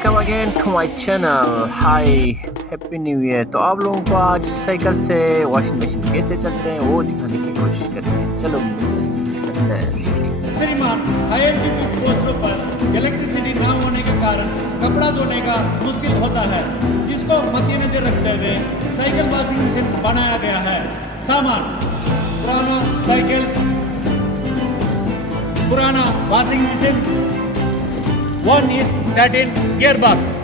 Welcome again to my channel. Hi, happy new year. तो आप लोगों को आज साइकिल से वॉशिंग मशीन कैसे चलते हैं वो दिखाने की कोशिश करेंगे। चलो श्रीमान, ILTP पोस्टों पर इलेक्ट्रिसिटी न होने के कारण कपड़ा धोने का मुश्किल होता है, जिसको मद्देनजर रखते हुए साइकिल वॉशिंग मशीन बनाया गया है। सामान: पुराना वॉशिंग मशीन 1:13 गियर बॉक्स।